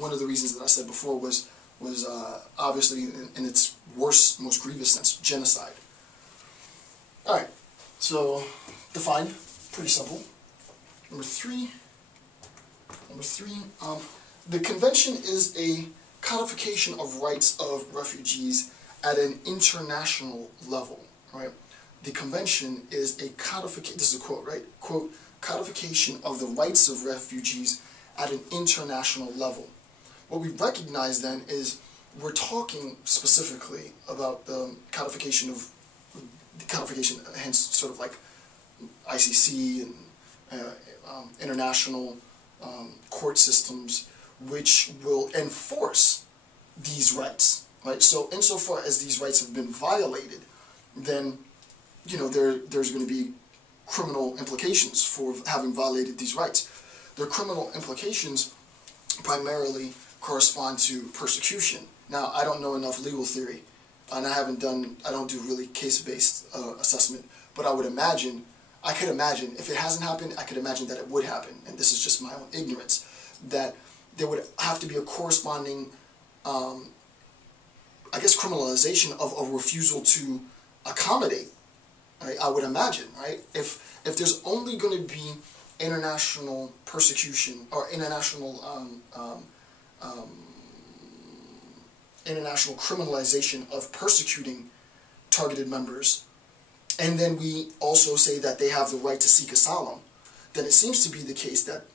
one of the reasons that I said before was obviously in its worst, most grievous sense, genocide. All right, so defined, pretty simple. Number three, the convention is a codification of rights of refugees at an international level, right? The convention is a codification, this is a quote, right? Quote, codification of the rights of refugees at an international level. What we recognize then is we're talking specifically about the codification, hence sort of like ICC and international court systems, which will enforce these rights, right? So insofar as these rights have been violated, then there's going to be criminal implications for having violated these rights. Their criminal implications primarily correspond to persecution. Now, I don't know enough legal theory, and I don't do really case-based assessment, but I could imagine, if it hasn't happened, I could imagine that it would happen, and this is just my own ignorance, that there would have to be a corresponding, I guess, criminalization of a refusal to accommodate, right? I would imagine, right? If there's only going to be international persecution or international criminalization of persecuting targeted members, and then we also say that they have the right to seek asylum, then it seems to be the case that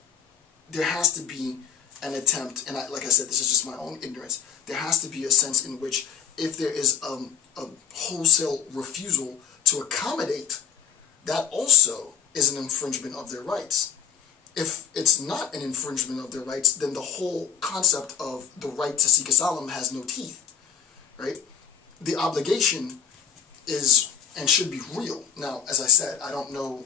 there has to be an attempt, and like I said, this is just my own ignorance, there has to be a sense in which if there is a wholesale refusal to accommodate, that also is an infringement of their rights. If it's not an infringement of their rights, then the whole concept of the right to seek asylum has no teeth, right? The obligation is and should be real. Now, as I said, I don't know,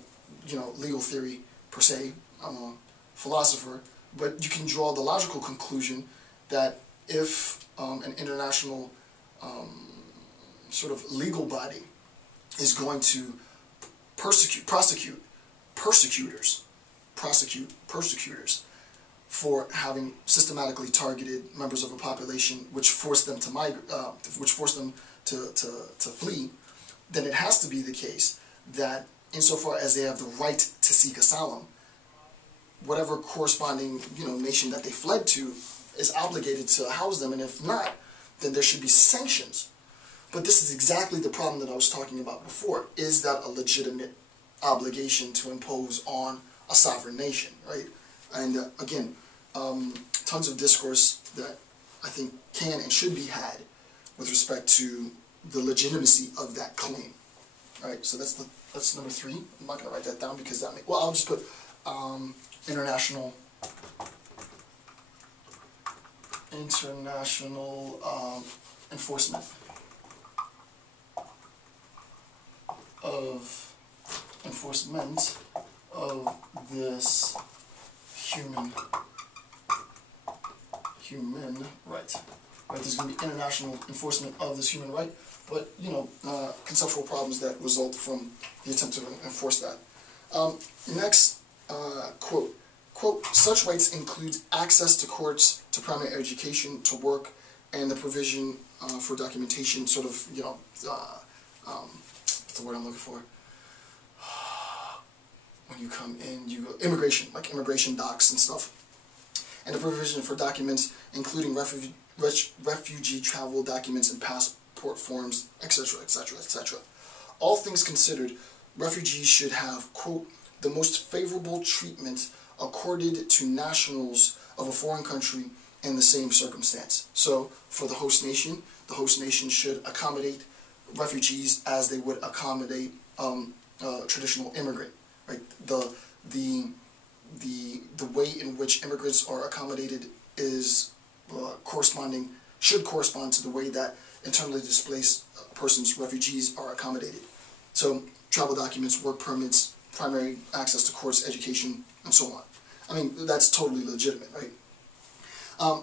legal theory per se. I'm a philosopher, but you can draw the logical conclusion that if an international sort of legal body is going to prosecute persecutors for having systematically targeted members of a population, which forced them to migrate, which forced them to flee, then it has to be the case that insofar as they have the right to seek asylum, whatever corresponding nation that they fled to is obligated to house them, and if not, then there should be sanctions. But this is exactly the problem that I was talking about before. Is that a legitimate obligation to impose on a sovereign nation, right? And again, tons of discourse that I think can and should be had with respect to the legitimacy of that claim. All right, so that's number three. I'm not going to write that down because that well, I'll just put international enforcement of this human right. Right, there's going to be international enforcement of this human right, but conceptual problems that result from the attempt to enforce that. Next, quote, such rights include access to courts, to primary education, to work, and the provision for documentation, sort of, what's the word I'm looking for? When you come in, you go, immigration, like immigration docs and stuff. And the provision for documents, including refugee travel documents and passport forms, etc., etc., etc. All things considered, refugees should have, quote, the most favorable treatment accorded to nationals of a foreign country in the same circumstance. So, for the host nation should accommodate refugees as they would accommodate traditional immigrant. Right? The way in which immigrants are accommodated is should correspond to the way that internally displaced persons, refugees, are accommodated. So, travel documents, work permits, primary access to courts, education, and so on. I mean, that's totally legitimate, right?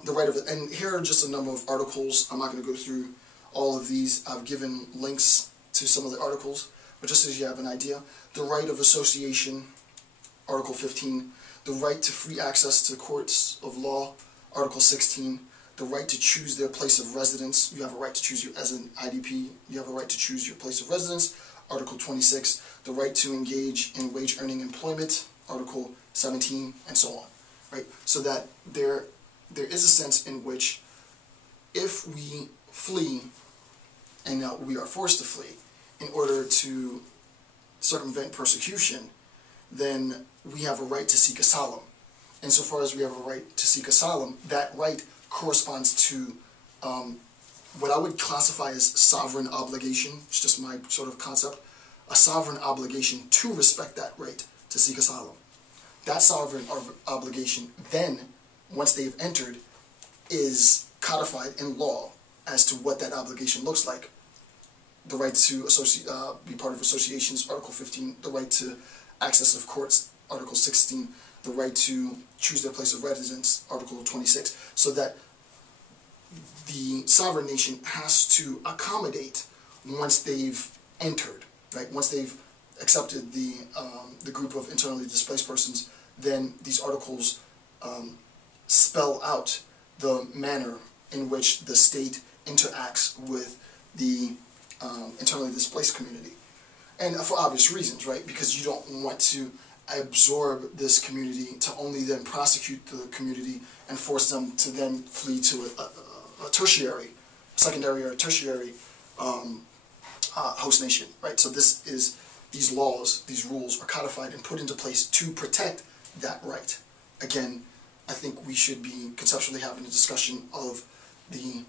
The right of it, and here are just a number of articles. I'm not going to go through all of these. I've given links to some of the articles, but just as you have an idea, the right of association, Article 15, the right to free access to courts of law, Article 16, the right to choose their place of residence. You have a right to choose as an IDP, you have a right to choose your place of residence. Article 26, the right to engage in wage earning employment. Article 17, and so on. Right? So that there is a sense in which if we flee, and now we are forced to flee, in order to circumvent persecution, then we have a right to seek asylum. Insofar as we have a right to seek asylum, that right corresponds to what I would classify as sovereign obligation. It's just my sort of concept. A sovereign obligation to respect that right to seek asylum. That sovereign obligation then, once they've entered, is codified in law as to what that obligation looks like. The right to be part of associations, Article 15, the right to access of courts, Article 16, the right to choose their place of residence, Article 26, so that the sovereign nation has to accommodate once they've entered, right? Once they've accepted the group of internally displaced persons, then these articles spell out the manner in which the state interacts with the internally displaced community. And for obvious reasons, right? Because you don't want to absorb this community to only then prosecute the community and force them to then flee to a tertiary, secondary or tertiary host nation, right? So these laws, these rules are codified and put into place to protect that right. Again, I think we should be conceptually having a discussion of the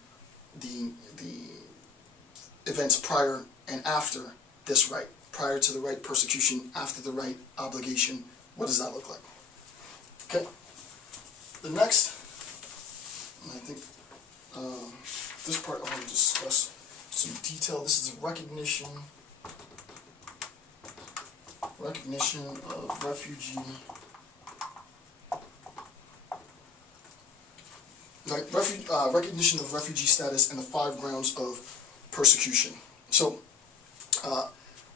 events prior and after this right. Prior to the right persecution, after the right obligation. What does that look like? Okay. The next, and I think this part I want to discuss some detail. This is recognition of refugee. Recognition of refugee status and the 5 grounds of persecution. So,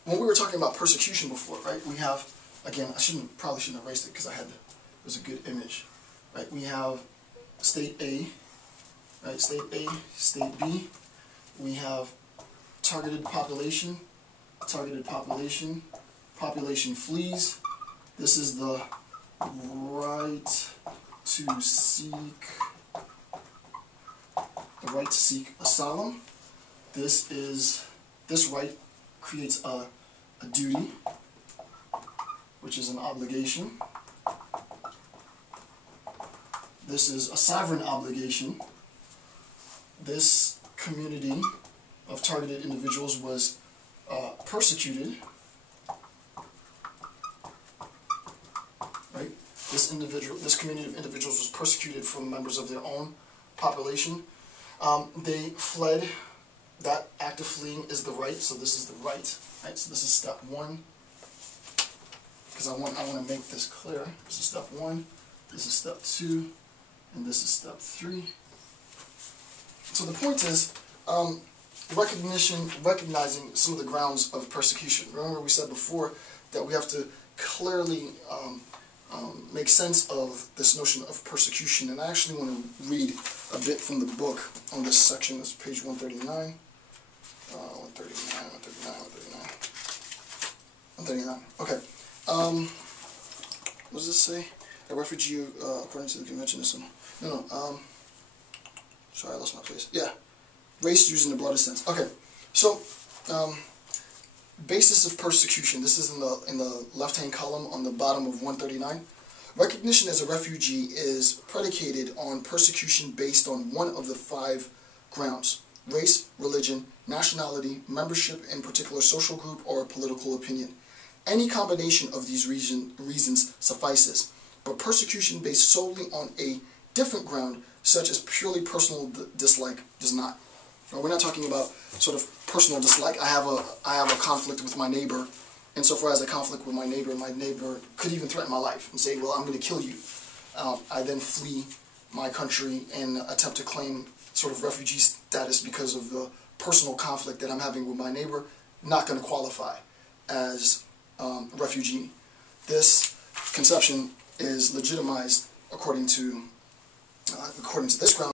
when we were talking about persecution before, right, we have, again, probably shouldn't have erased it because it was a good image, right? We have state A, right, state A, state B. We have targeted population, population flees. This is the right to seek asylum. This right creates a duty, which is an obligation. This is a sovereign obligation. This community of targeted individuals was persecuted, right? This community of individuals was persecuted from members of their own population. They fled. That act of fleeing is the right, so this is the right. So this is step 1. Because I want to make this clear. This is step 1, this is step 2, and this is step 3. So the point is, recognizing some of the grounds of persecution. Remember we said before that we have to clearly make sense of this notion of persecution. And I actually want to read a bit from the book on this section. This is page 139. 139. Okay. What does this say? A refugee, according to the convention, is sorry, I lost my place. Yeah. Race used in the broadest sense. Okay. So, basis of persecution. This is in the left-hand column on the bottom of 139. Recognition as a refugee is predicated on persecution based on one of the 5 grounds: race, religion, nationality, membership in a particular social group, or political opinion. Any combination of these reasons suffices, but persecution based solely on a different ground, such as purely personal dislike, does not. Now, we're not talking about sort of personal dislike. I have a conflict with my neighbor, and so far as a conflict with my neighbor could even threaten my life and say, well, I'm going to kill you. I then flee my country and attempt to claim sort of refugee status because of the personal conflict that I'm having with my neighbor. Not going to qualify as refugee. This conception is legitimized according to according to this ground,